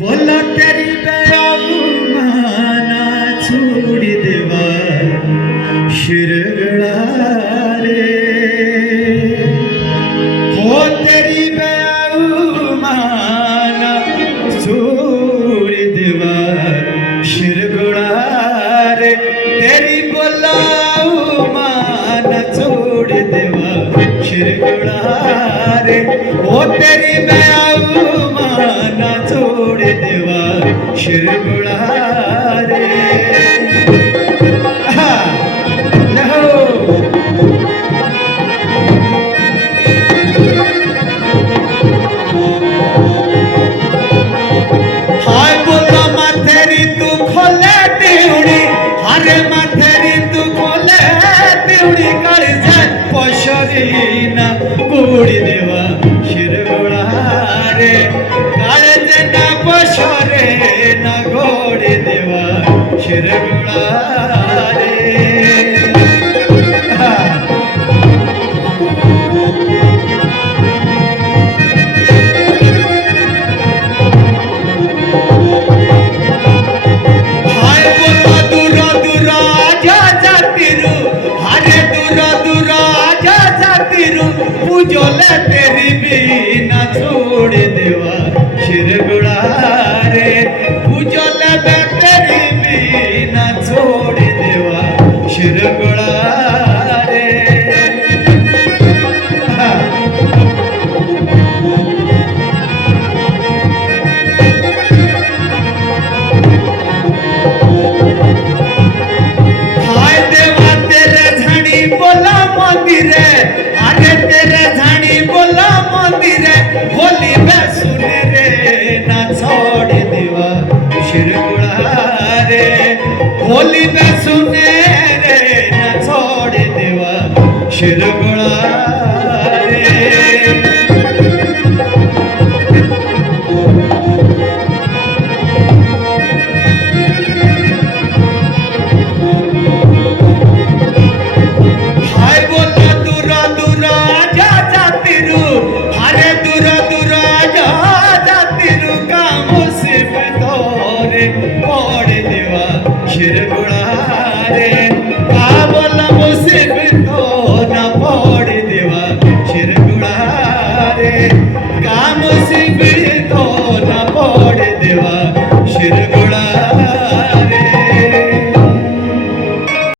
बोला तेरी माना छोड़ी देवा शिरगड़ा रे हो तेरी माना छोड़ी देवा शिरगड़ा रे तेरी बोला माना छोड़ देवा शिरगड़ा रे हो तेरी माना छोड़ देवा शिरगुड़ा रे हाय बोला माथेरी तू खोले टिवड़ी हरे माथेरी तू खोले टिवड़ी कर जाए पशरी ना कुड़ी देवा शिरगुड़ा रे काळजना पशरे ना गोडी देवा शिरगुड़ा रे हाय बोला दूरा दूरा आजा जातिरू हरे दूरा दूरा आजा जातिरू पूजोले तेरी बीना छोड़ देवा शिरगुड़ा रे पूजोले तेरी बीना छोड़ देवा शिरगुड़ा रे हाय देवा तेरे झणी बोला मंदिरे अरे तेरे झणी बोला मंदिरे होली में सुने रे ना छोड़ देवा शिरगुड़ा रे होली में सुने रे ना छोड़ देवा शिरगुड़ा